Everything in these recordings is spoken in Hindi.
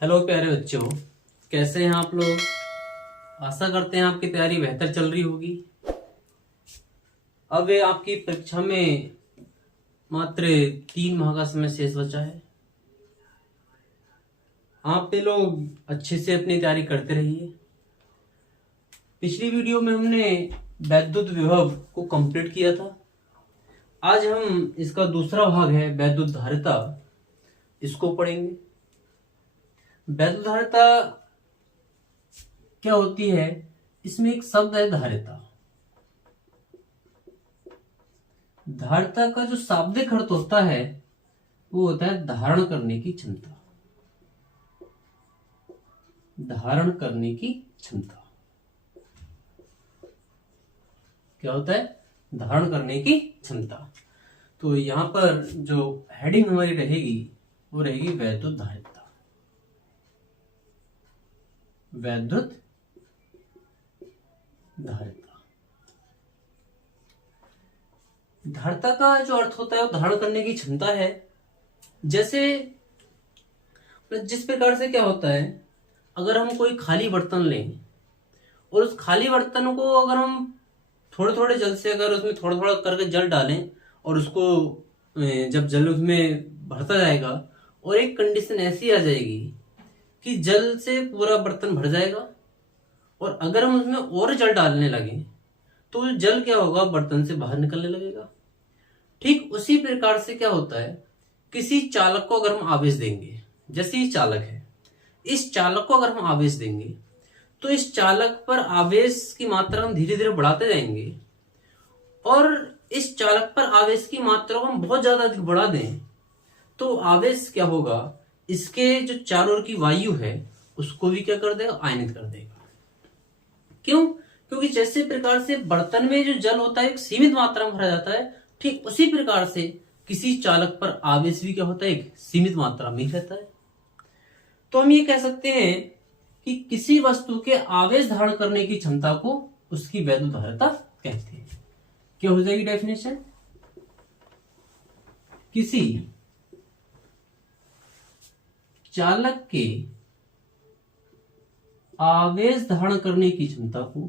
हेलो प्यारे बच्चों, कैसे हैं आप लोग। आशा करते हैं आपकी तैयारी बेहतर चल रही होगी। अब ये आपकी परीक्षा में मात्र 3 माह का समय शेष बचा है। आप ये लोग अच्छे से अपनी तैयारी करते रहिए। पिछली वीडियो में हमने वैद्युत विभव को कंप्लीट किया था। आज हम इसका दूसरा भाग है वैद्युत धारिता, इसको पढ़ेंगे। वैद्युत धारिता क्या होती है? इसमें एक शब्द है धारिता। धारिता का जो शाब्दिक अर्थ होता है वो होता है धारण करने की क्षमता। धारण करने की क्षमता क्या होता है? धारण करने की क्षमता। तो यहां पर जो हेडिंग हमारी रहेगी वो रहेगी वैद्युत धारिता। वैद्युत धारिता। धारिता का जो अर्थ होता है वो धारण करने की क्षमता है। जैसे जिस प्रकार से क्या होता है, अगर हम कोई खाली बर्तन लें और उस खाली बर्तन को अगर हम थोड़े थोड़े जल से अगर उसमें थोड़ा थोड़ा करके जल डालें और उसको जब जल उसमें भरता जाएगा और एक कंडीशन ऐसी आ जाएगी कि जल से पूरा बर्तन भर जाएगा, और अगर हम उसमें और जल डालने लगे तो जल क्या होगा, बर्तन से बाहर निकलने लगेगा। ठीक उसी प्रकार से क्या होता है, किसी चालक को अगर हम आवेश देंगे, जैसे ये चालक है, इस चालक को अगर हम आवेश देंगे तो इस चालक पर आवेश की मात्रा हम धीरे धीरे बढ़ाते जाएंगे, और इस चालक पर आवेश की मात्रा को हम बहुत ज्यादा अधिक बढ़ा दें तो आवेश क्या होगा, इसके जो चारों ओर की वायु है उसको भी क्या कर देगा, आयनित कर देगा। क्यों? क्योंकि जैसे प्रकार से बर्तन में जो जल होता है एक सीमित मात्रा में भरा जाता है, ठीक उसी प्रकार से किसी चालक पर आवेश भी क्या होता है, एक सीमित मात्रा में ही रहता है। तो हम ये कह सकते हैं कि किसी वस्तु के आवेश धारण करने की क्षमता को उसकी वैद्युत धारिता कहते हैं। क्या हो जाएगी डेफिनेशन? किसी चालक के आवेश धारण करने की क्षमता को,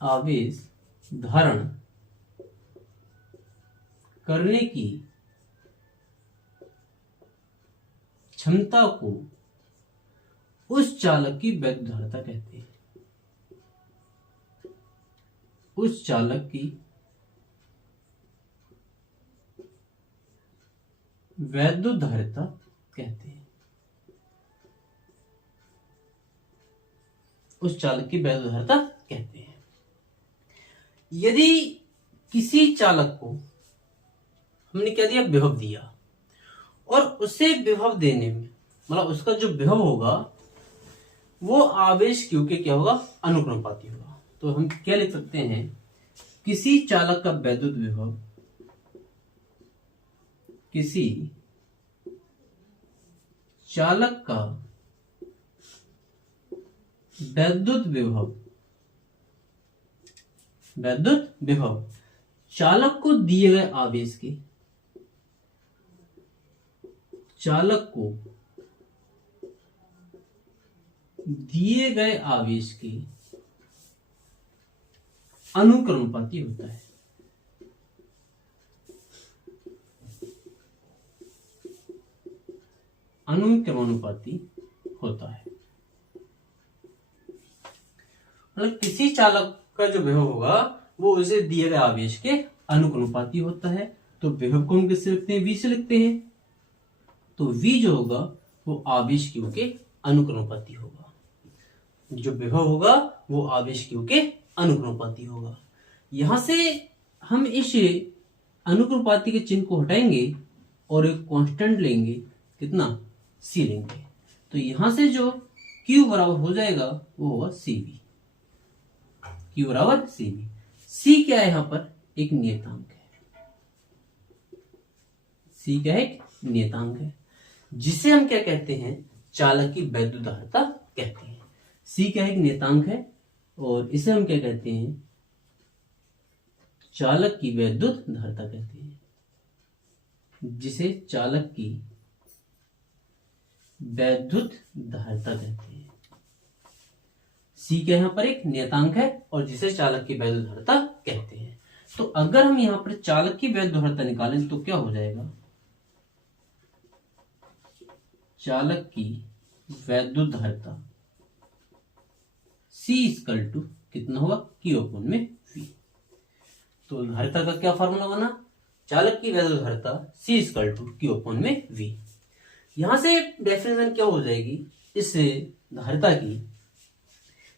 आवेश धारण करने की क्षमता को उस चालक की वैद्युत धारिता कहते हैं। उस चालक की वैद्युत धारिता कहते हैं। उस चालक की वैद्युत धारिता कहते हैं। यदि किसी चालक को हमने क्या दिया, विभव दिया, और उसे विभव देने में मतलब उसका जो विभव होगा वो आवेश क्यू के क्या होगा, अनुक्रमपाती होगा। तो हम क्या लिख सकते हैं, किसी चालक का वैद्युत विभव, किसी चालक का वैद्युत विभव, वैद्युत विभव चालक को दिए गए आवेश के, चालक को दिए गए आवेश के अनुक्रमपाती होता है। अनुक्रमानुपाती होता है। मतलब किसी चालक का जो विभव होगा वो उसे दिए गए आवेश के अनुक्रमानुपाती होता है। तो विभव को हम किससे लिखते हैं, V से लिखते हैं। तो V जो होगा वो आवेश क्यू के अनुक्रमानुपाती होगा। जो विभव होगा वो आवेश क्यू के अनुक्रमानुपाती होगा। यहां से हम इस अनुक्रमानुपाती के चिन्ह को हटाएंगे और एक कांस्टेंट लेंगे, कितना, C लेंगे। तो यहां से जो Q बराबर हो जाएगा वो होगा CV। Q बराबर CV। C क्या है, यहां पर एक नियतांक है। C क्या है, एक नियतांक है, जिसे हम क्या कहते हैं, चालक की वैद्युत धारिता कहते हैं। C क्या है, एक नियतांक है, और इसे हम क्या कहते हैं, चालक की वैद्युत धारिता कहते हैं, जिसे चालक की वैद्युत धारिता कहते हैं। सी के यहाँ पर एक नियतांक है और जिसे चालक की वैद्युत धारिता कहते हैं। तो अगर हम यहाँ पर चालक की वैद्युत धारिता निकालें तो क्या हो जाएगा, चालक की वैद्युत धारिता C इक्वल टू कितना होगा, Q अपॉन में V। तो धारिता का क्या फॉर्मूला बना, चालक की वैद्युत धारिता C equal to Q upon में V। यहां से डेफिनेशन क्या हो जाएगी इस धारिता की,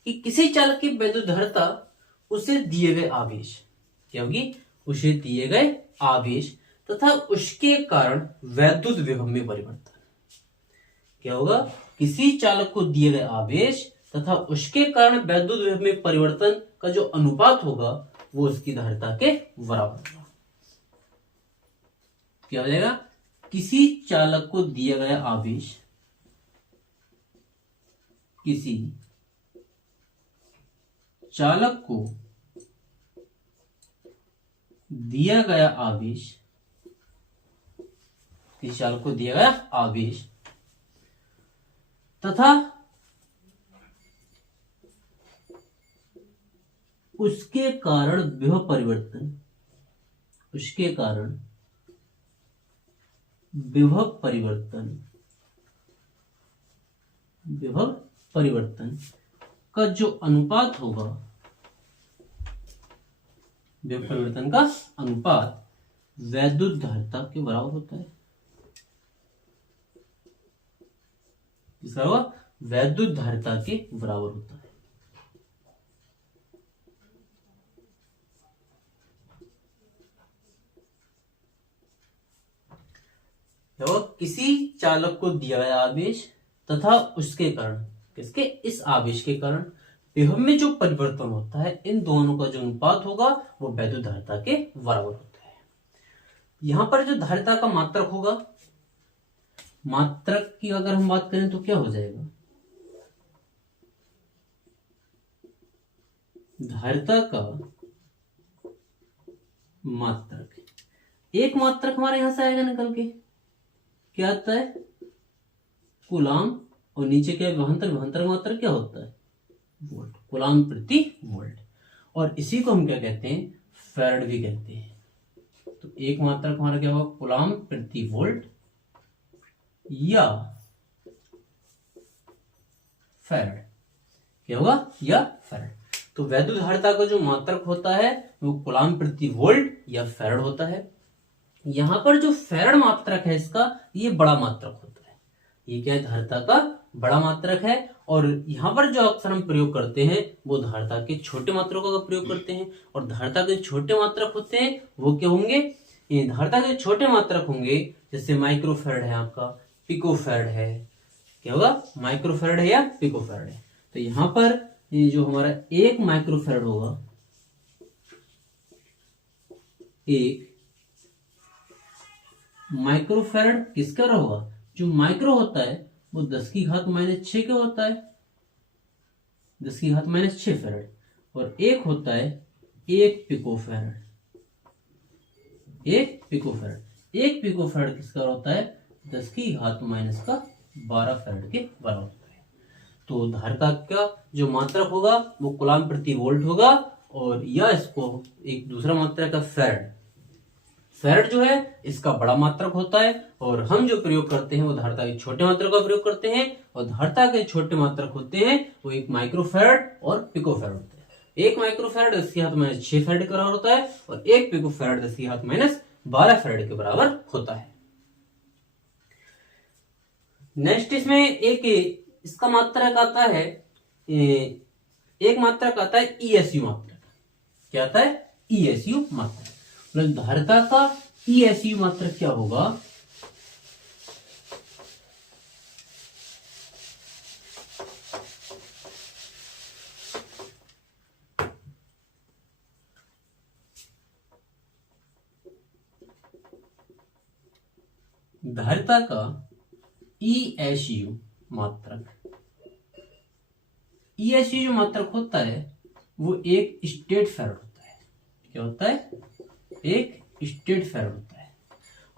कि किसी चालक की वैद्युत धारिता उसे दिए गए आवेश, क्या होगी, उसे दिए गए आवेश तथा उसके कारण वैद्युत विभव में परिवर्तन। क्या होगा, किसी चालक को दिए गए आवेश तथा उसके कारण वैद्युत विभव में परिवर्तन का जो अनुपात होगा वो उसकी धारिता के बराबर होगा। क्या हो जाएगा, किसी चालक को दिया गया आवेश, किसी चालक को दिया गया आवेश, किसी चालक को दिया गया आवेश तथा उसके कारण विभव परिवर्तन, उसके कारण विभव परिवर्तन, विभव परिवर्तन का जो अनुपात होगा, विभव परिवर्तन का अनुपात वैद्युत धारिता के बराबर होता है। किसका होगा, वैद्युत धारिता के बराबर होता है। देखो, किसी चालक को दिया गया आवेश तथा उसके कारण, किसके, इस आवेश के कारण विभव में जो परिवर्तन होता है, इन दोनों का जो अनुपात होगा वो वैद्युत धारिता के बराबर होता है। यहां पर जो धारिता का मात्रक होगा, मात्रक की अगर हम बात करें तो क्या हो जाएगा, धारिता का मात्रक, एक मात्रक हमारे यहां से आएगा निकल के, क्या आता है, कूलाम, और नीचे क्या है, विभवांतर, विभवांतर मात्रक क्या होता है, वोल्ट, कूलाम प्रति वोल्ट। और इसी को हम क्या कहते हैं, फैराड भी कहते हैं। तो एक मात्रक हमारा क्या होगा, कूलाम प्रति वोल्ट या फैराड, क्या होगा, या फैराड। तो वैद्युत धारिता का जो मात्रक होता है वो कूलाम प्रति वोल्ट या फैराड होता है। यहां पर जो फैराड मात्रक है इसका, ये बड़ा मात्रक होता है। ये क्या है, धारिता का बड़ा मात्रक है। और यहां पर जो अक्सर हम प्रयोग करते हैं वो धारिता के छोटे मात्रकों का प्रयोग करते हैं। और धारिता के छोटे मात्रक होते हैं वो क्या होंगे, ये धारिता के छोटे मात्रक होंगे, जैसे माइक्रोफैराड है आपका, पिकोफैराड है, क्या होगा, माइक्रोफैराड है या पिकोफैराड है। तो यहां पर ये जो हमारा एक माइक्रोफैराड होगा, एक माइक्रोफैराड किसका होगा, जो माइक्रो होता है वो 10⁻⁻⁶ का होता है, 10⁻⁻⁶ फैराड। और एक होता है एक पिकोफैराड, एक पिकोफैराड, एक पिकोफैराड किसका होता है, 10⁻⁻12 फैराड के बराबर होता है। तो धारिता का जो मात्रक होगा वो कूलाम प्रति वोल्ट होगा। और या इसको एक दूसरा मात्रक है फैराड, फैराड जो है इसका बड़ा मात्रक होता है। और हम जो प्रयोग करते हैं वो धारिता के छोटे मात्रक का प्रयोग करते हैं। और धारिता के छोटे मात्रक होते हैं वो एक माइक्रोफैराड और पिकोफैराड होते हैं। एक माइक्रोफैराड 10⁻⁶ फैराड के बराबर होता है और एक पिकोफैराड 10⁻12 फैराड के बराबर होता है। नेक्स्ट इसमें एक इसका मात्रक आता है, एक मात्रक आता है ESU मात्रक। क्या आता है, ESU मात्रक। मतलब धारिता का ESU मात्रक क्या होगा, धारिता का ESU मात्रक, ESU जो मात्रक होता है वो एक स्टेट फैराड होता है। क्या होता है, एक स्टेट फैराड होता है।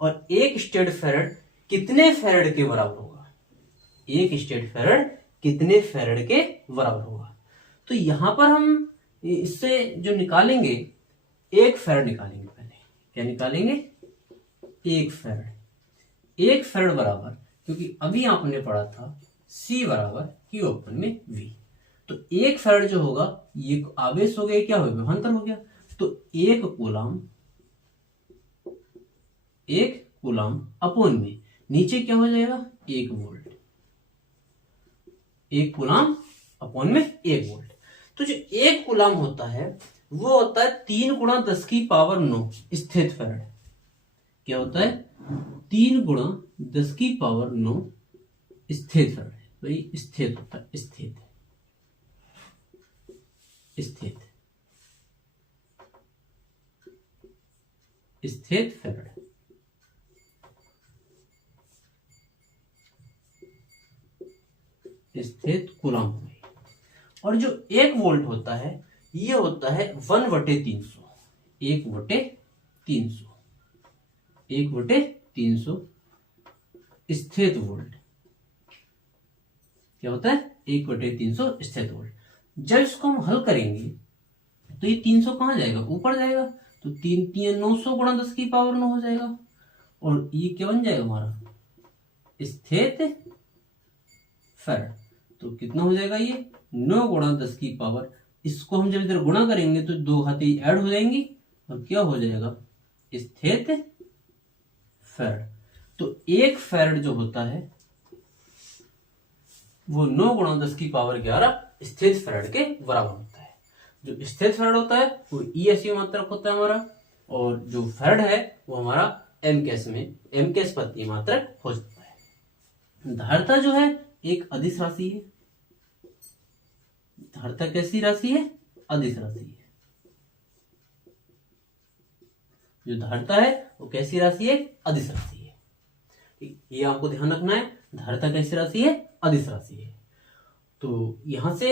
और एक स्टेट फैराड कितने फैराड के बराबर होगा, 1 स्टेट फैराड कितने फैराड के बराबर होगा। तो यहां पर हम इससे जो निकालेंगे 1 फैराड निकालेंगे। पहले क्या निकालेंगे? 1 फैराड। 1 फैराड बराबर, क्योंकि अभी आपने पढ़ा था C बराबर Q ओपन में V, तो 1 फैराड जो होगा ये आवेश हो गया, क्या हो गया? विभवांतर हो गया। तो 1 कूलम अपॉन में नीचे क्या हो जाएगा? 1 वोल्ट। 1 कूलम अपॉन में 1 वोल्ट। तो जो 1 कूलम होता है वो होता है 3 गुणा 10 की पावर 9 स्थित फैराड। क्या होता है? 3 गुणा 10 की पावर 9 स्थित फैराड। भाई स्थित होता है, स्थित फैराड। स्थित कूलम हो गई। और जो 1 वोल्ट होता है ये होता है 1/300। 1/300 स्थित वोल्ट। क्या होता है? 1/300 स्थित वोल्ट। जब इसको हम हल करेंगे तो ये 300 कहां जाएगा? ऊपर जाएगा। तो 900 गुणा 10 की पावर 9 हो जाएगा। और ये क्या बन जाएगा हमारा? स्थित फैराड। तो कितना हो जाएगा ये? 9 गुणा 10 की पावर, इसको हम जब इधर गुणा करेंगे तो 2 घाती ऐड हो जाएंगी और क्या हो जाएगा? स्थित फैराड। तो 1 फैराड जो होता है वो 9 गुणा 10 की पावर 11 स्थित फैराड के बराबर होता है। जो स्थित फैराड होता है वो ई ऐसी मात्रक होता है हमारा, और जो फैराड है वो हमारा एम केस प्रति मात्रक हो जाता है। धारिता जो है एक अदिश राशि है। धारिता कैसी राशि है? अदिश राशि है। जो धारिता है वो कैसी राशि है? अदिश राशि है। ये आपको ध्यान रखना है, धारिता कैसी राशि है? अदिश राशि है। तो यहां से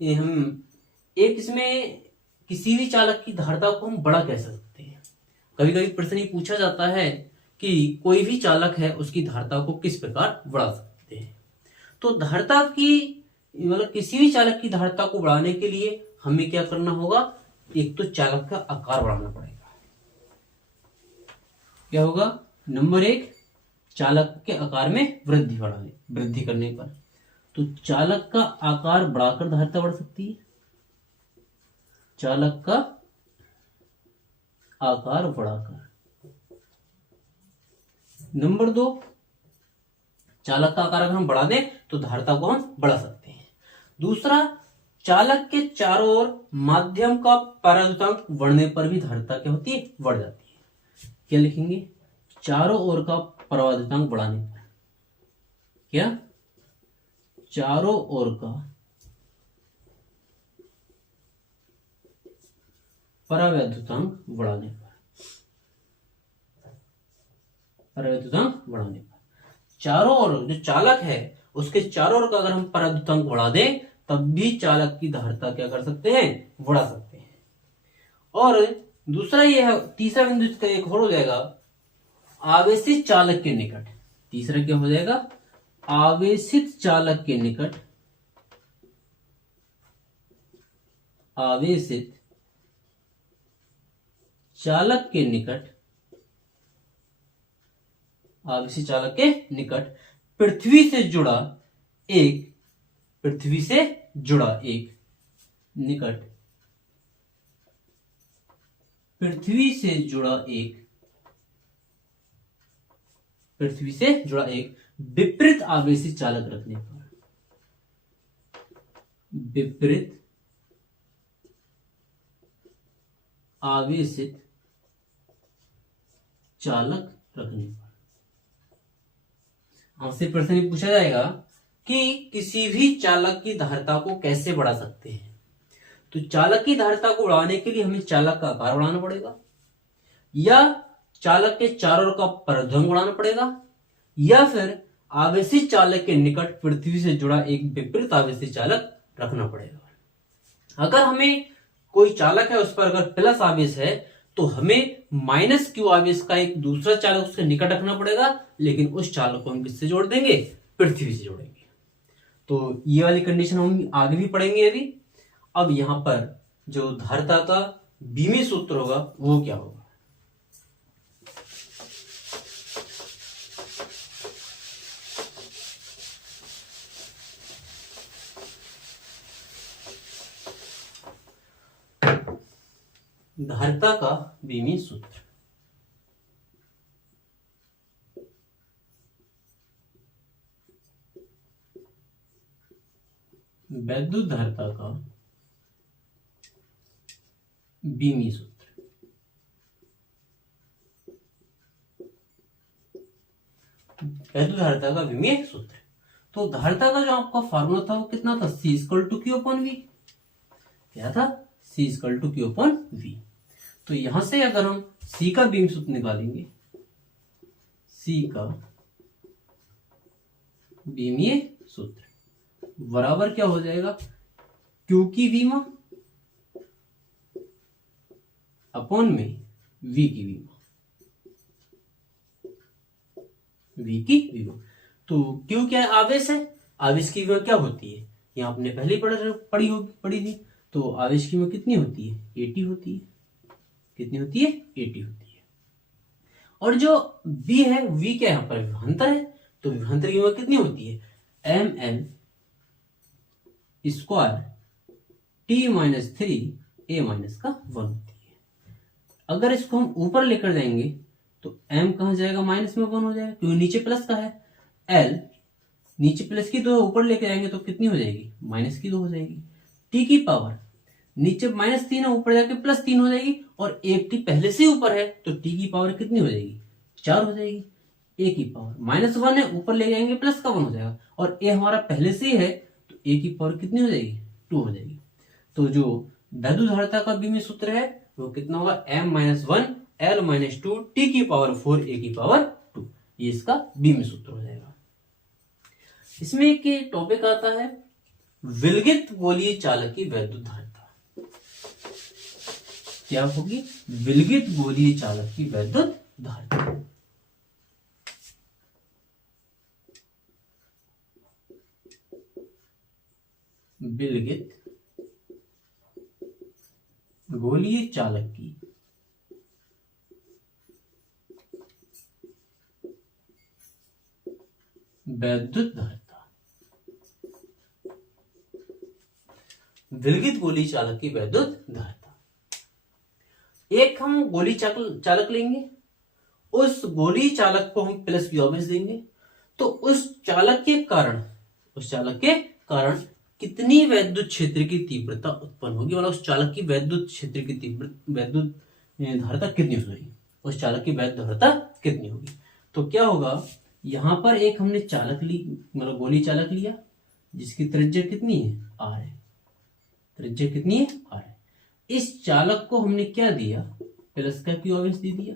हम एक इसमें किसी भी चालक की धारिता को हम बड़ा कह सकते हैं। कभी कभी प्रश्न ये पूछा जाता है कि कोई भी चालक है उसकी धारिता को किस प्रकार बढ़ा सकते हैं। तो धारिता की मतलब किसी भी चालक की धारिता को बढ़ाने के लिए हमें क्या करना होगा? एक तो चालक का आकार बढ़ाना पड़ेगा। क्या होगा? नंबर 1, चालक के आकार में वृद्धि करने पर तो चालक का आकार बढ़ाकर धारिता बढ़ सकती है। चालक का आकार बढ़ाकर। नंबर 2, चालक का आकार अगर हम बढ़ा दें तो धारिता को हम बढ़ा सकते हैं। दूसरा, चालक के चारों ओर माध्यम का परावर्तनांक बढ़ने पर भी धारिता क्या होती है? बढ़ जाती है। क्या लिखेंगे? चारों ओर का परावर्तनांक बढ़ाने पर। क्या? चारों ओर का परावैद्युतांक बढ़ाने पर। चारों ओर जो चालक है उसके चारों ओर का अगर हम परावैद्युतांक बढ़ा दें तब भी चालक की धारिता क्या कर सकते हैं? बढ़ा सकते हैं। और दूसरा ये है, तीसरा बिंदु इसका एक और हो जाएगा, आवेशित चालक के निकट। तीसरा क्या हो जाएगा? आवेशित चालक के निकट। आवेशित चालक के निकट। आवेशित चालक के निकट पृथ्वी से जुड़ा एक निकट। पृथ्वी से जुड़ा एक विपरीत आवेशित चालक रखने पर। विपरीत आवेशित चालक रखने पर हमसे प्रश्न पूछा जाएगा कि किसी भी चालक की धारिता को कैसे बढ़ा सकते हैं। तो चालक की धारिता को बढ़ाने के लिए हमें चालक का आकार बढ़ाना पड़ेगा, या चालक के चारों ओर का परावर्तनांक बढ़ाना पड़ेगा, या फिर आवेशित चालक के निकट पृथ्वी से जुड़ा एक विपरीत आवेशित चालक रखना पड़ेगा। अगर हमें कोई चालक है उस पर अगर प्लस आवेश है तो हमें माइनस क्यू आवेश का एक दूसरा चालक उसके निकट रखना पड़ेगा, लेकिन उस चालक को हम किससे जोड़ देंगे? पृथ्वी से जोड़ेंगे। तो ये वाली कंडीशन हम आगे भी पढ़ेंगे अभी। अब यहां पर जो धारिता का बीमी सूत्र होगा वो क्या होगा? धारिता का बीमी सूत्र, वैद्युत धारिता का बीमी सूत्र। वैद्युत धारिता का बीमी सूत्र। तो धारिता का जो आपका फार्मूला था वो कितना था? C equal to Q upon V. क्या था? C equal to Q upon V. तो यहां से अगर हम C का बीम सूत्र निकालेंगे, C का बीमीय सूत्र बराबर क्या हो जाएगा? Q की बीमा अपॉन में V की बीमा, V की बीमा। तो Q क्या है? आवेश है। आवेश की बीमा क्या होती है? ये आपने पहले पढ़ी थी। तो आवेश की बीमा कितनी होती है? 80 होती है। कितनी होती है? 80 होती है। और जो V है, V क्या है? यहाँ पर विभवांतर है। तो विभवांतर की बीमा कितनी होती है? ml square t minus 3 a minus का 1 होती है। अगर इसको हम ऊपर लेकर जाएंगे तो m कहां जाएगा? माइनस में 1 हो जाएगा, क्योंकि नीचे प्लस का है। l नीचे प्लस की 2 ऊपर लेकर जाएंगे तो कितनी हो जाएगी? माइनस की 2 हो जाएगी। t की पावर नीचे -3 है, ऊपर जाके +3 हो जाएगी, और एक t पहले से ऊपर है तो t की पावर कितनी हो जाएगी? 4 हो जाएगी। a की पावर -1 है, ऊपर ले जाएंगे प्लस का 1 हो जाएगा, और a हमारा पहले से ही है तो a की पावर कितनी हो जाएगी? 2 हो जाएगी। तो जो वैद्युत धारिता का बीमी सूत्र है वो कितना होगा? m-1 l-2 t की पावर 4 a की पावर 2। ये इसका बीमी सूत्र हो जाएगा। इसमें एक टॉपिक आता है विलगित गोलीय चालक की वैद्युत धारिता। क्या होगी? विलगित गोलीय चालक की वैद्युत धारिता। विलगित गोलीय चालक की वैद्युत धारिता। विलगित गोलीय चालक की वैद्युत धारिता। एक हम गोली चालक लेंगे, उस गोली चालक को हम प्लस क्यू आवेश देंगे, तो उस चालक के कारण कितनी वैद्युत क्षेत्र की तीव्रता उत्पन्न होगी, मतलब उस चालक की वैद्युत क्षेत्र की वैद्युत धारिता कितनी होगी, उस चालक की वैद्युत धारिता कितनी होगी। तो क्या होगा? यहां पर एक हमने चालक ली, मतलब गोली चालक लिया, जिसकी त्रिज्या कितनी है? r है। त्रिज्या कितनी है? r है। इस चालक को हमने क्या दिया? प्लस का क्यू आवेश दे दिया।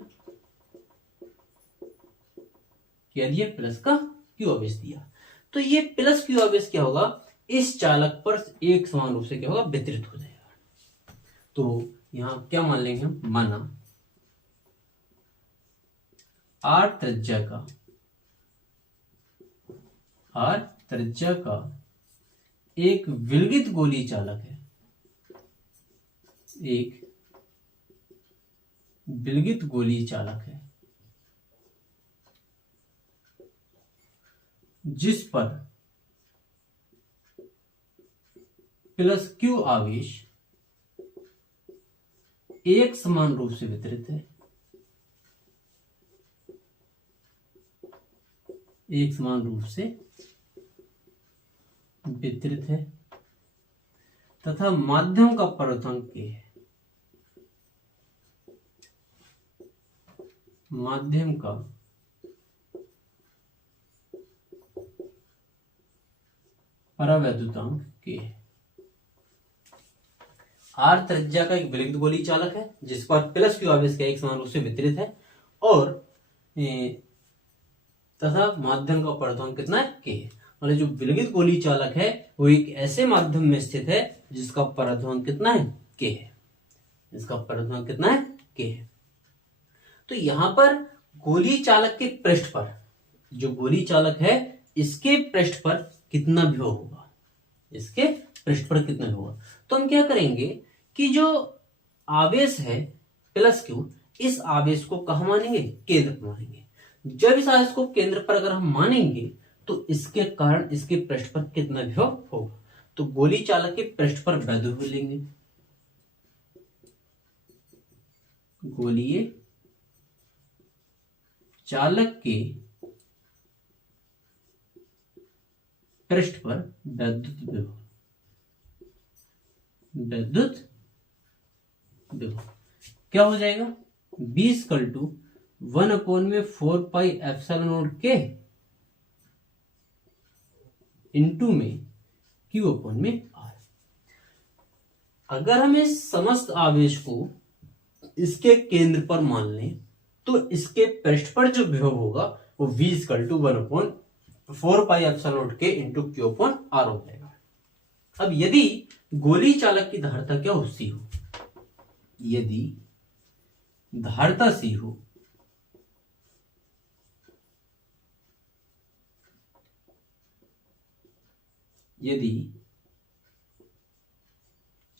क्या दिया? प्लस का क्यू आवेश दिया। तो ये प्लस क्यू आवेश क्या होगा? इस चालक पर एक समान रूप से क्या होगा? वितरित हो जाएगा। तो यहां क्या मान लेंगे हम? माना r त्रिज्या का एक विलगित गोली चालक है, एक विलगित गोली चालक है, जिस पर प्लस क्यू आवेश एक समान रूप से वितरित है, एक समान रूप से वितरित है, तथा माध्यम का परावर्तनांक k है। माध्यम का परावैद्युतांक k है। r त्रिज्या का एक विलगित गोली चालक है, जिस पर प्लस क्यू आवेश का एक समान रूप से वितरित है, और तथा माध्यम का परावर्तनांक कितना है? k है। मतलब जो विलगित गोली चालक है वो एक ऐसे माध्यम में स्थित है जिसका परावर्तनांक कितना है? k है। इसका परावर्तनांक कितना है? k है। तो यहां पर गोली चालक के पृष्ठ पर, जो गोली चालक है इसके पृष्ठ पर कितना विभव होगा? इसके पृष्ठ पर कितना होगा। तो हम क्या करेंगे कि जो आवेश है प्लस क्यू, इस आवेश को कहाँ मानेंगे, केंद्र पर मानेंगे। जब इस आवेश को केंद्र पर अगर हम मानेंगे तो इसके कारण इसके पृष्ठ पर कितना विभव होगा। तो गोली चालक के पृष्ठ पर वैद्युत लेंगे, गोलीय चालक के पृष्ठ पर विद्युत विभव, विद्युत विभव क्या हो जाएगा, B = 1/4πε0 के इंटू में Q/R। अगर हम इस समस्त आवेश को इसके केंद्र पर मान लें तो इसके पृष्ठ पर जो विभव होगा वो V = 1/4πε0 के इंटू Q/R हो जाएगा। अब यदि गोली चालक की धारिता क्या हो, C हो, यदि धारिता C हो, यदि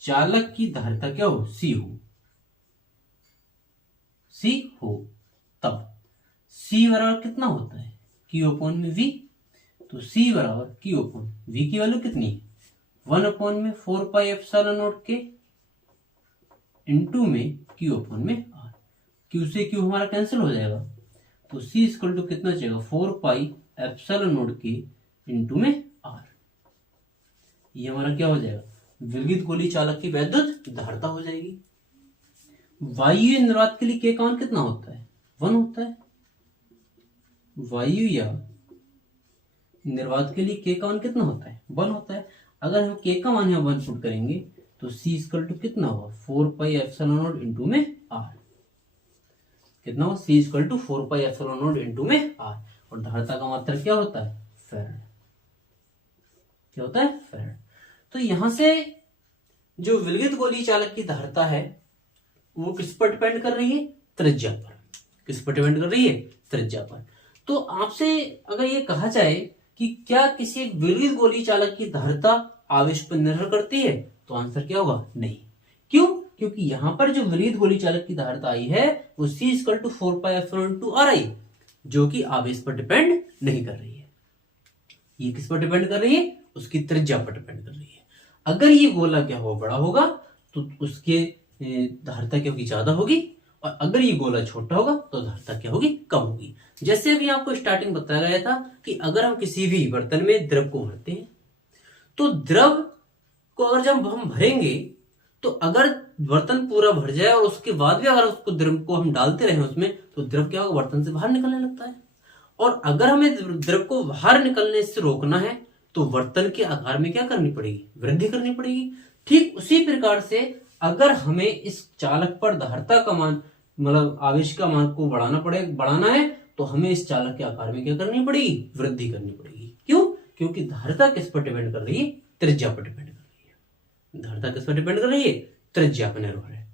चालक की धारिता क्या हो, C हो, तब C बराबर कितना होता है, Q/V। तो C बराबर Q/V की वैल्यू कितनी है, 1/4πε0 के इंटू में Q/R। Q से Q हमारा कैंसिल हो जाएगा, तो C = कितना चाहिए, 4πε0 के इंटू में R। ये हमारा क्या हो जाएगा, विलगित गोली चालक की वैद्युत धारिता हो जाएगी। वायु निर्वात के लिए K का मान कितना होता है, 1 होता है। वायु या निर्वात के लिए K का मान कितना होता है, 1 होता है। अगर हम K का मान यहाँ 1 पुट करेंगे तो C = कितना होगा, 4πε0 इंटू में R। कितना होगा, C = 4πε0 इंटू में R। और धारिता का मात्रक क्या होता है, फैराड। क्या होता है, फैराड। तो यहां से जो विलगित गोली चालक की धारिता है वो किस पर डिपेंड कर रही है, त्रिज्या पर। किस पर डिपेंड कर रही है, त्रिज्या पर। तो आपसे अगर ये कहा जाए कि क्या किसी विलगित गोली चालक की धारिता आवेश पर निर्भर करती है, तो आंसर क्या होगा, नहीं। क्यों, क्योंकि यहां पर जो विलगित गोली चालक की धारिता आई है वो C = 4πε0 आई, जो कि आवेश पर डिपेंड नहीं कर रही है। ये किस पर डिपेंड कर रही है, उसकी त्रिज्या पर डिपेंड कर रही है। अगर ये गोला क्या हो, बड़ा होगा तो उसके धारिता क्या होगी, ज्यादा होगी। और अगर ये गोला छोटा होगा तो धारिता क्या होगी, कम होगी। जैसे अभी आपको स्टार्टिंग बताया गया था कि अगर हम किसी भी बर्तन में द्रव को भरते हैं तो द्रव को अगर जब हम भरेंगे तो अगर बर्तन पूरा भर जाए और उसके बाद भी अगर उसको द्रव को हम डालते रहे उसमें, तो द्रव क्या होगा, बर्तन से बाहर निकलने लगता है। और अगर हमें द्रव को बाहर निकलने से रोकना है तो बर्तन के आकार में क्या करनी पड़ेगी, वृद्धि करनी पड़ेगी। ठीक उसी प्रकार से अगर हमें इस चालक पर धारिता का मान, मतलब आवेश का मान को बढ़ाना है तो हमें इस चालक के आकार में क्या करनी पड़ेगी, वृद्धि करनी पड़ेगी। क्यों, क्योंकि धारिता किस पर डिपेंड कर रही है, त्रिज्या पर डिपेंड कर रही है। धारिता किस पर डिपेंड कर रही है, त्रिज्या पर निर्भर है।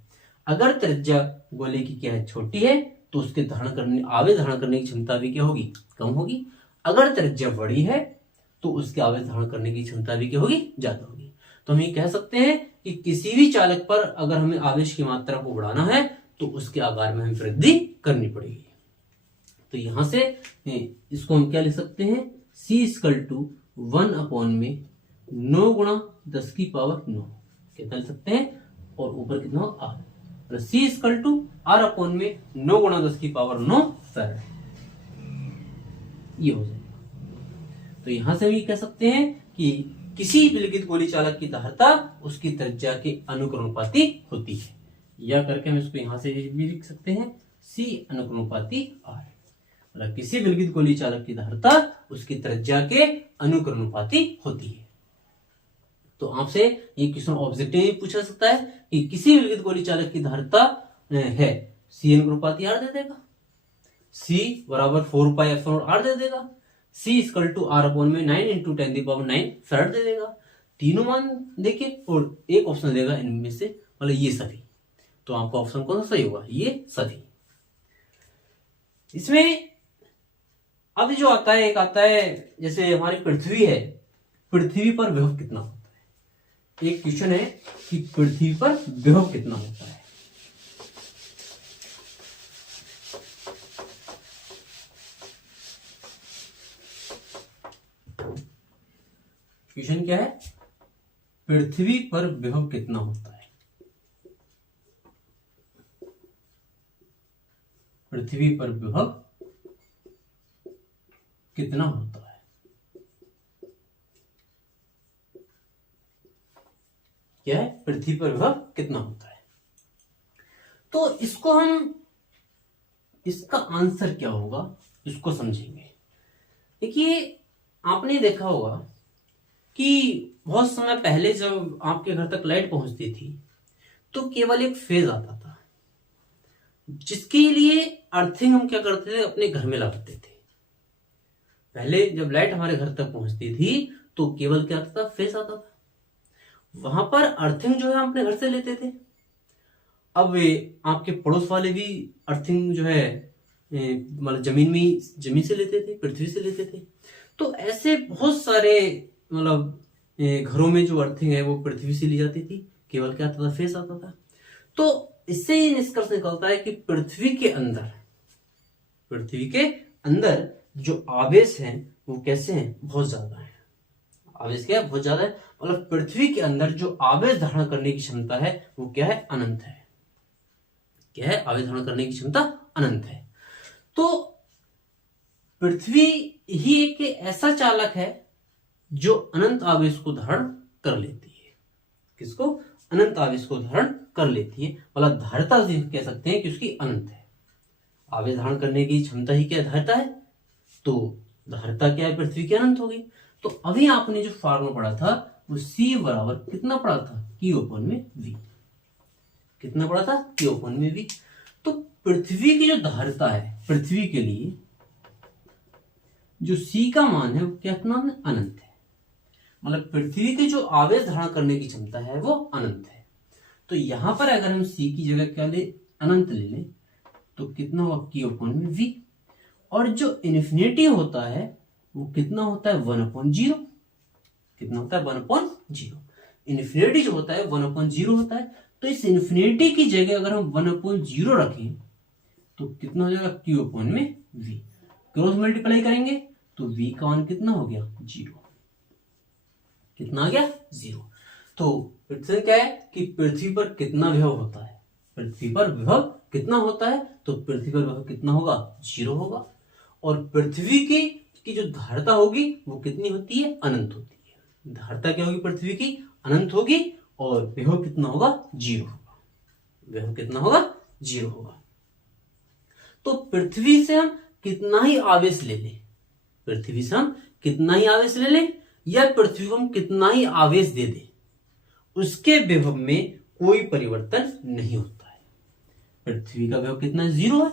अगर त्रिज्या गोले की क्या है, छोटी है, तो उसके आवेश धारण करने की क्षमता भी क्या होगी, कम होगी। अगर त्रिज्या बड़ी है तो उसके आवेश धारण करने की क्षमता भी क्या होगी, ज्यादा होगी। तो हम ये कह सकते हैं कि किसी भी चालक पर अगर हमें आवेश की मात्रा को बढ़ाना है तो उसके आकार में हमें वृद्धि करनी पड़ेगी। तो यहां से इसको हम क्या लिख सकते हैं, C = 1/9 × 10⁻⁹ कितना लिख सकते हैं, और ऊपर कितना हो, R। तो C = R/9 × 10⁻⁹ फैराड। ये हो जाएगा। तो यहां से भी कह सकते हैं कि किसी विलगित गोली चालक की धारिता उसकी त्रिज्या के अनुक्रमानुपाती होती है। या करके हम इसको यहां से भी लिख सकते हैं, C अनुक्रमानुपाती R। मतलब किसी विलगित गोली चालक की धारिता उसकी त्रिज्या के अनुक्रमानुपाती होती है। तो आपसे ये क्वेश्चन ऑब्जेक्टिव पूछा सकता है कि किसी विलगित गोली चालक की धारिता है, C अनुक्रमानुपाती R दे देगा, C बराबर 4πε0 दे देगा, C = R/9 × 10⁹ फैराड दे देगा। तीनों मान देखिए और एक ऑप्शन देगा इनमें से, मतलब ये सभी। तो आपका ऑप्शन कौन सा सही होगा, ये सभी। इसमें अब जो आता है, एक आता है जैसे हमारी पृथ्वी है, पृथ्वी पर विभव कितना होता है। एक क्वेश्चन है कि पृथ्वी पर विभव कितना होता है। क्वेश्चन क्या है, पृथ्वी पर विभव कितना होता है। पृथ्वी पर विभव कितना होता है। क्या है, पृथ्वी पर विभव कितना होता है। तो इसको हम, इसका आंसर क्या होगा इसको समझेंगे। देखिए, आपने देखा होगा कि बहुत समय पहले जब आपके घर तक लाइट पहुंचती थी तो केवल एक फेज आता था, जिसके लिए अर्थिंग हम क्या करते थे, अपने घर में लगाते थे। पहले जब लाइट हमारे घर तक पहुंचती थी तो केवल क्या आता था, फेज आता था। वहां पर अर्थिंग जो है हम अपने घर से लेते थे। अब वे आपके पड़ोस वाले भी अर्थिंग जो है मतलब जमीन से लेते थे, पृथ्वी से लेते थे। तो ऐसे बहुत सारे मतलब घरों में जो अर्थिंग है वो पृथ्वी से ली जाती थी, केवल क्या आता था, फेस आता था। तो इससे ये निष्कर्ष निकलता है कि पृथ्वी के अंदर जो आवेश हैं वो कैसे हैं, बहुत ज्यादा है। आवेश क्या है, बहुत ज्यादा है। मतलब पृथ्वी के अंदर जो आवेश धारण करने की क्षमता है वो क्या है, अनंत है। क्या है, आवेश धारण करने की क्षमता अनंत है। तो पृथ्वी ही एक ऐसा चालक है जो अनंत आवेश को धारण कर लेती है। किसको, अनंत आवेश को धारण कर लेती है। मतलब धारिता कह सकते हैं कि उसकी अनंत है। आवेश धारण करने की क्षमता ही क्या, धारिता है। तो धारिता क्या है, पृथ्वी की अनंत होगी। तो अभी आपने जो फार्मूला पढ़ा था वो C बराबर कितना पढ़ा था, Q/V। कितना पढ़ा था, Q/V। तो पृथ्वी की जो धारिता है, पृथ्वी के लिए जो C का मान है वो कितना है, अनंत है। मतलब पृथ्वी की जो आवेश धारण करने की क्षमता है वो अनंत है। तो यहां पर अगर हम C की जगह क्या ले, अनंत ले लें तो कितना होगा, Q/V। और जो इन्फिनिटी होता है वो कितना होता है, 1/0। कितना होता है, 1/0। इन्फिनिटी जो होता है 1/0 होता है। तो इस इन्फिनिटी की जगह अगर हम 1/0 रखें तो कितना हो जाएगा, Q/V। क्रॉस मल्टीप्लाई करेंगे तो V का मान कितना हो गया, 0। कितना आ गया, 0। तो इससे क्या है कि पृथ्वी पर कितना विभव होता है, पृथ्वी पर विभव कितना होता है। तो पृथ्वी पर विभव कितना होगा, 0 होगा। और पृथ्वी की जो धारिता होगी वो कितनी होती है, अनंत होती है। धारिता क्या होगी, पृथ्वी की अनंत होगी। और विभव कितना होगा, 0 होगा। विभव कितना होगा, 0 होगा। तो पृथ्वी से हम कितना ही आवेश ले लें, पृथ्वी से हम कितना ही आवेश ले लें या पृथ्वी को हम कितना ही आवेश दे दें, उसके विभव में कोई परिवर्तन नहीं होता है। पृथ्वी का विभव कितना, 0 है।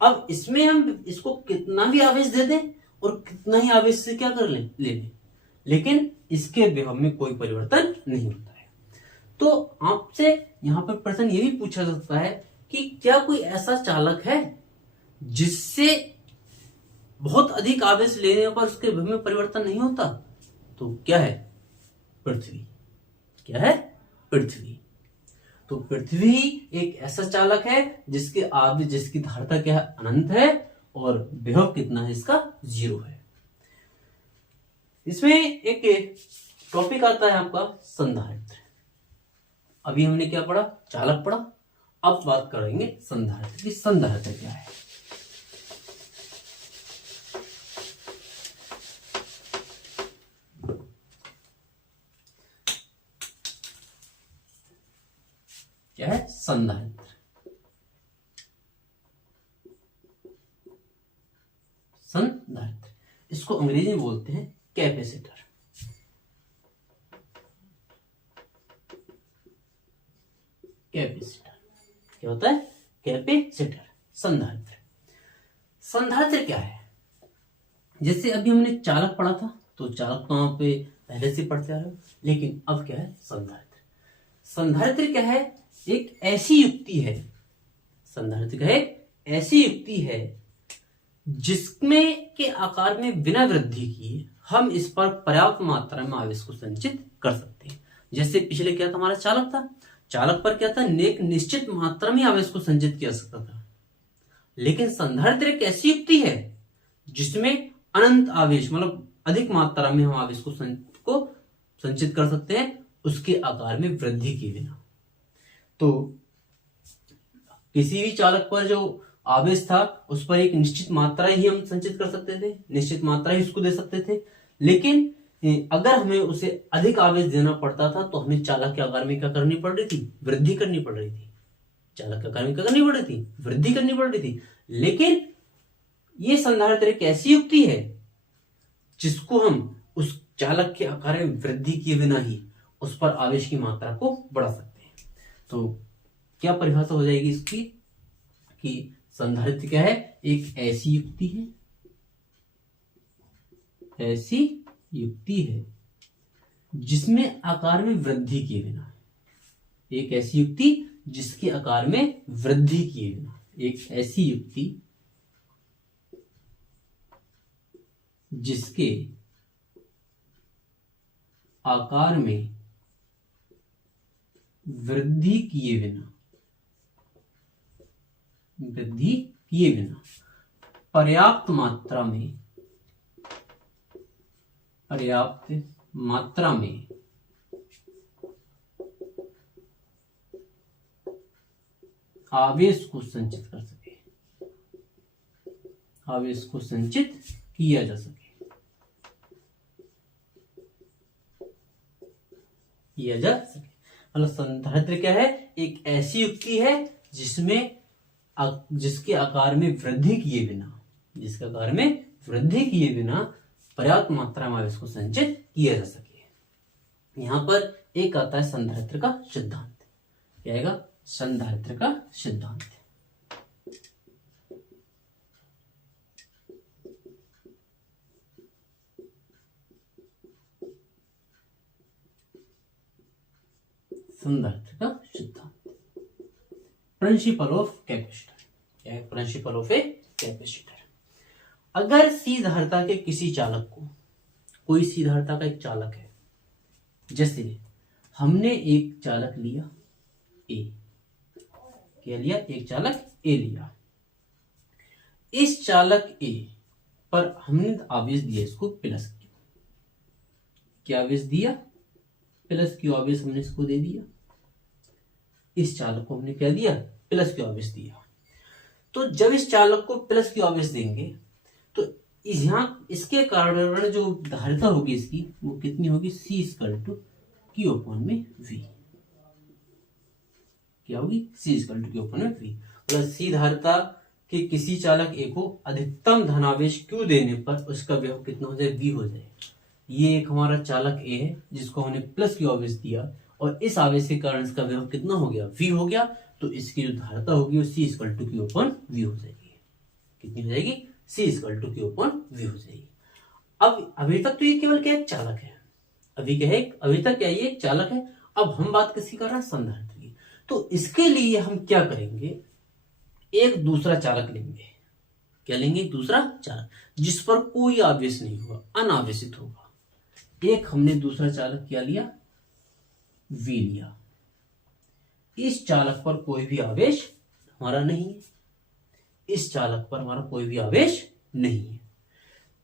अब इसमें हम इसको कितना भी आवेश दे दें और कितना ही आवेश से क्या कर ले लें, लेकिन इसके विभव में कोई परिवर्तन नहीं होता है। तो आपसे यहां पर प्रश्न ये भी पूछा जा सकता है कि क्या कोई ऐसा चालक है जिससे बहुत अधिक आवेश लेने पर उसके विभव में परिवर्तन नहीं होता। तो क्या है, पृथ्वी। क्या है, पृथ्वी। तो पृथ्वी एक ऐसा चालक है जिसकी धारिता क्या है, अनंत है। और विभव कितना है इसका, 0 है। इसमें एक टॉपिक आता है आपका संधारित्र। अभी हमने क्या पढ़ा, चालक पढ़ा। अब बात करेंगे संधारित्र की। संधारित्र क्या है, क्या है संधारित्र। संधारित्र इसको अंग्रेजी में बोलते हैं कैपेसिटर। कैपेसिटर क्या होता है, कैपेसिटर। संधारित्र, संधारित्र क्या है, जैसे अभी हमने चालक पढ़ा था तो चालक तो वहां पे पहले से पढ़ते आ रहे हो, लेकिन अब क्या है संधारित्र। संधारित्र क्या है, एक ऐसी युक्ति है, संधारित्र क्या है, ऐसी युक्ति है जिसमें के आकार में बिना वृद्धि किए हम इस पर पर्याप्त मात्रा में आवेश को संचित कर सकते हैं। जैसे पिछले क्या था, हमारा चालक था, चालक पर क्या था, एक निश्चित मात्रा में आवेश को संचित किया सकता था। लेकिन संधारित्र एक ऐसी युक्ति है जिसमें अनंत आवेश, मतलब अधिक मात्रा में हम आवेश को संचित कर सकते हैं, उसके आकार में वृद्धि किए बिना। तो किसी भी चालक पर जो आवेश था उस पर एक निश्चित मात्रा ही हम संचित कर सकते थे, निश्चित मात्रा ही उसको दे सकते थे। लेकिन अगर हमें उसे अधिक आवेश देना पड़ता था तो हमें चालक के आकार में क्या करनी पड़ रही थी, वृद्धि करनी पड़ रही थी। चालक के आकार में क्या करनी पड़ रही थी, वृद्धि करनी पड़ रही थी। लेकिन ये संधारित्र एक ऐसी युक्ति है जिसको हम उस चालक के आकार में वृद्धि किए बिना ही उस पर आवेश की मात्रा को बढ़ा सकते हैं। तो क्या परिभाषा हो जाएगी इसकी कि संधारित्र क्या है, एक ऐसी युक्ति है, ऐसी युक्ति है जिसमें आकार में वृद्धि किए बिना, एक ऐसी युक्ति जिसके आकार में वृद्धि किए बिना, एक ऐसी युक्ति जिसके आकार में वृद्धि किए बिना, वृद्धि किए बिना पर्याप्त मात्रा में आवेश को संचित कर सके, आवेश को संचित किया जा सके, किया जा सके। मतलब संधारित्र क्या है, एक ऐसी युक्ति है जिसके आकार में वृद्धि किए बिना, जिसके आकार में वृद्धि किए बिना पर्याप्त मात्रा में आवेश को संचित किया जा सके। यहां पर एक आता है संधारित्र का सिद्धांत। क्या आएगा, संधारित्र का सिद्धांत। संधारित्र का सिद्धांत, प्रिंसिपल ऑफ कैपेसिटर। क्या है, प्रिंसिपल ऑफ ए कैपेसिटर। अगर सी धारिता के किसी चालक को, कोई सी धारिता का एक चालक है, जैसे हमने एक चालक लिया ए, क्या लिया, एक चालक ए लिया। इस चालक ए पर हमने आवेश दिया इसको प्लस क्यू, क्या आवेश दिया, प्लस क्यू आवेश हमने इसको दे दिया। इस चालक को हमने क्या दिया, प्लस क्यू आवेश दिया। तो जब इस चालक को प्लस क्यू आवेश देंगे तो यहां इसके कारण जो धारिता होगी इसकी वो कितनी होगी, C equal to Q upon में V। क्या होगी, C equal to Q upon में V। मतलब सी धारिता के किसी चालक ए को अधिकतम धनावेश Q देने पर उसका विभव कितना हो जाए, V हो जाए। ये एक हमारा चालक ए है जिसको हमने प्लस Q आवेश दिया और इस आवेश के कारण इसका विभव कितना हो गया, V हो गया। तो इसकी जो धारिता होगी वो C equal to Q upon V हो जाएगी। कितनी हो जाएगी, C equal to Q upon V हो जाएगी। अब अभी तक तो ये केवल क्या, एक चालक है। अभी क्या है, अभी तक क्या, ये एक चालक है। अब हम बात किसकी कर रहे हैं, संधारित्र की। तो इसके लिए हम क्या करेंगे, एक दूसरा चालक लेंगे। क्या लेंगे, दूसरा चालक जिस पर कोई आवेश नहीं होगा, अनावेशित होगा। एक हमने दूसरा चालक क्या लिया, V लिया। इस चालक पर कोई भी आवेश हमारा नहीं है, इस चालक पर हमारा कोई भी आवेश नहीं है।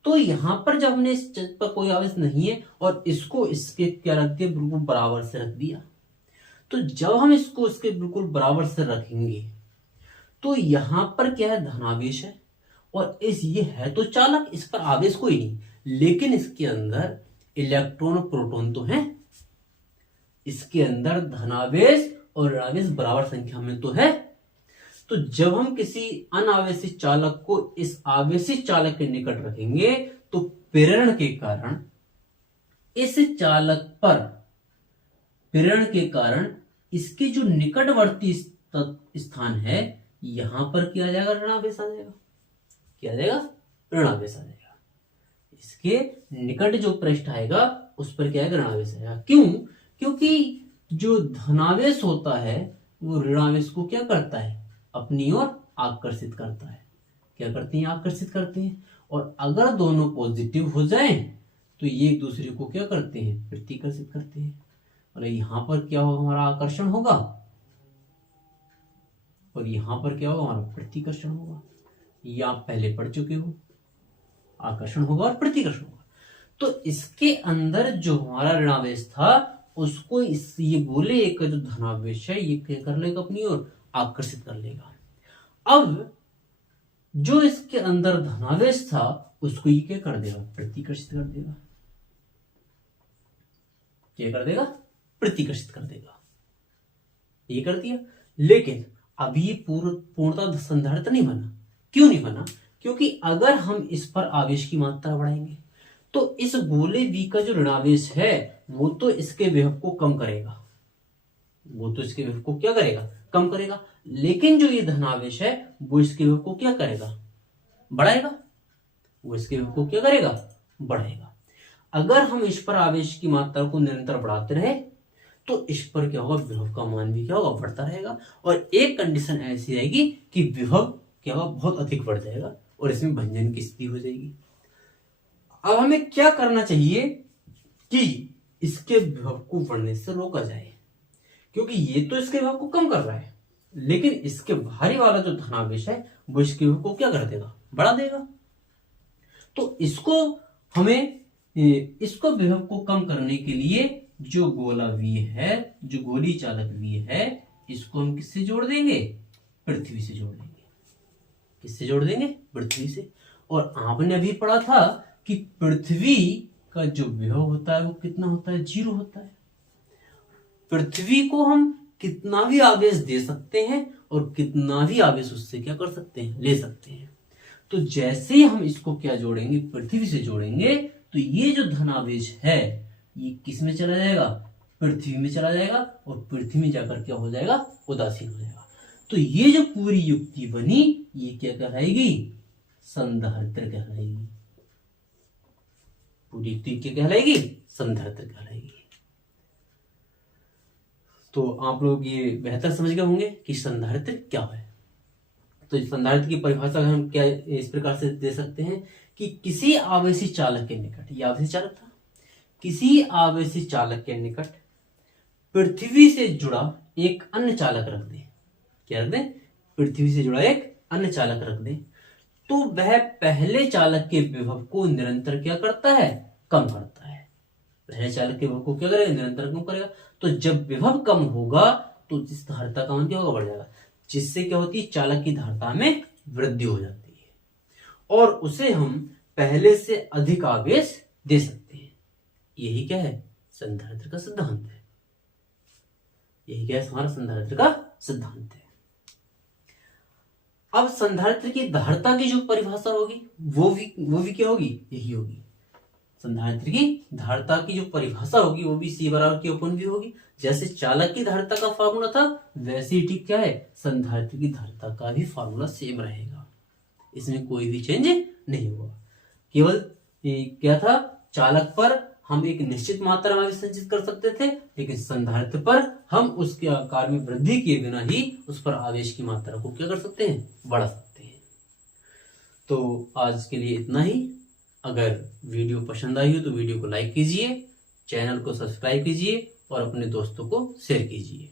तो यहां पर जब हमने इस पर कोई आवेश नहीं है और इसको इसके क्या रख दिया, बिल्कुल बराबर से रख दिया। तो जब हम इसको इसके बिल्कुल बराबर से रखेंगे तो यहां पर क्या है, धनावेश है और ये है तो चालक, इस पर आवेश कोई नहीं, लेकिन इसके अंदर इलेक्ट्रॉन प्रोटॉन तो है। इसके अंदर धनावेश और ऋणावेश बराबर संख्या में तो है। तो जब हम किसी अनावेशित चालक को इस आवेशित चालक के निकट रखेंगे तो प्रेरण के कारण इस चालक पर, प्रेरण के कारण इसके जो निकटवर्ती स्थान है यहां पर क्या आ जाएगा, ऋणावेश आ जाएगा। क्या आ जाएगा, ऋणावेश आ जाएगा। इसके निकट जो पृष्ठ आएगा उस पर क्या आएगा, ऋणावेश आएगा। क्यों, क्योंकि जो धनावेश होता है वो ऋणावेश को क्या करता है, अपनी ओर आकर्षित करता है। क्या करते हैं, आकर्षित करते हैं। और अगर दोनों पॉजिटिव हो जाएं तो ये एक दूसरे को क्या करते हैं, प्रतिकर्षित करते हैं। और यहां पर क्या होगा, हमारा आकर्षण होगा, और यहां पर क्या होगा, हमारा प्रतिकर्षण होगा। ये आप पहले पढ़ चुके हो, आकर्षण होगा और प्रतिकर्षण होगा। तो इसके अंदर जो हमारा ऋणावेश था उसको ये गोले एक का जो धनावेश है ये क्या कर लेगा, अपनी ओर आकर्षित कर लेगा। अब जो इसके अंदर धनावेश था उसको ये क्या कर देगा, प्रतिकर्षित कर देगा। क्या कर देगा, प्रतिकर्षित कर देगा। ये कर दिया। लेकिन अब ये पूर्णतः संधारित्र नहीं बना। क्यों नहीं बना? क्योंकि अगर हम इस पर आवेश की मात्रा बढ़ाएंगे तो इस गोले V का जो ऋणावेश है वो तो इसके विभव को कम करेगा, वो तो इसके विभव को क्या करेगा, कम करेगा। लेकिन जो ये धनावेश है वो इसके विभव को क्या करेगा, बढ़ाएगा। वो इसके विभव को क्या करेगा, बढ़ाएगा। अगर हम इस पर आवेश की मात्रा को निरंतर बढ़ाते रहे तो इस पर क्या होगा, विभव का मान भी क्या होगा, बढ़ता रहेगा। और एक कंडीशन ऐसी आएगी कि विभव क्या होगा, बहुत अधिक बढ़ जाएगा और इसमें भंजन की स्थिति हो जाएगी। अब हमें क्या करना चाहिए कि इसके विभव को बढ़ने से रोका जाए, क्योंकि ये तो इसके विभव को कम कर रहा है, लेकिन इसके भारी वाला जो धनावेश है वो इसके विभव को क्या कर देगा, बढ़ा देगा। तो इसको हमें इसको विभव को कम करने के लिए जो गोला V है, जो गोली चालक V है, इसको हम किससे जोड़ देंगे, पृथ्वी से जोड़ देंगे। किससे जोड़ देंगे, पृथ्वी से। और आपने अभी पढ़ा था कि पृथ्वी का जो विभव होता है वो कितना होता है, 0 होता है। पृथ्वी को हम कितना भी आवेश दे सकते हैं और कितना भी आवेश उससे क्या कर सकते हैं, ले सकते हैं। तो जैसे ही हम इसको क्या जोड़ेंगे, पृथ्वी से जोड़ेंगे, तो ये जो धनावेश है ये किस में चला जाएगा, पृथ्वी में चला जाएगा, और पृथ्वी में जाकर क्या हो जाएगा, उदासीन हो जाएगा। तो ये जो पूरी युक्ति बनी ये क्या कहलाएगी, संधारित्र कहलाएगी। पूरी युक्ति क्या कहलाएगी, संधारित्र कहलाएगी। तो आप लोग ये बेहतर समझ गए होंगे कि संधारित्र क्या है। तो इस संधारित्र की परिभाषा हम क्या इस प्रकार से दे सकते हैं कि किसी आवेशी चालक के निकट, ये आवेशी चालक था, किसी आवेशी चालक के निकट पृथ्वी से जुड़ा एक अन्य चालक रख दे। क्या रख दे, पृथ्वी से जुड़ा एक अन्य चालक रख दे, तो वह पहले चालक के विभव को निरंतर क्या करता है, कम करता है। पहले चालक के विभव को क्या करेगा, निरंतर कम करेगा। तो जब विभव कम होगा तो इस धारिता का मान क्या होगा, बढ़ जाएगा, जिससे क्या होती है, चालक की धारिता में वृद्धि हो जाती है और उसे हम पहले से अधिक आवेश दे सकते हैं। यही क्या है, संधारित्र का सिद्धांत है। यही क्या है, हमारा संधारित्र का सिद्धांत है। अब संधारित्र की धारिता की जो परिभाषा होगी वो भी क्या होगी, यही होगी। संधारित्र की धारिता की जो परिभाषा होगी वो भी C बराबर Q/V होगी। जैसे चालक की धारिता का फार्मूला था वैसे ही ठीक क्या है, संधारित्र की धारिता का भी फार्मूला सेम रहेगा। इसमें कोई भी चेंज नहीं होगा। केवल क्या था, चालक पर हम एक निश्चित मात्रा में संचित कर सकते थे, लेकिन संधारित्र पर हम उसके आकार में वृद्धि किए बिना ही उस पर आवेश की मात्रा को क्या कर सकते हैं, बढ़ा सकते हैं। तो आज के लिए इतना ही। अगर वीडियो पसंद आई हो तो वीडियो को लाइक कीजिए, चैनल को सब्सक्राइब कीजिए और अपने दोस्तों को शेयर कीजिए।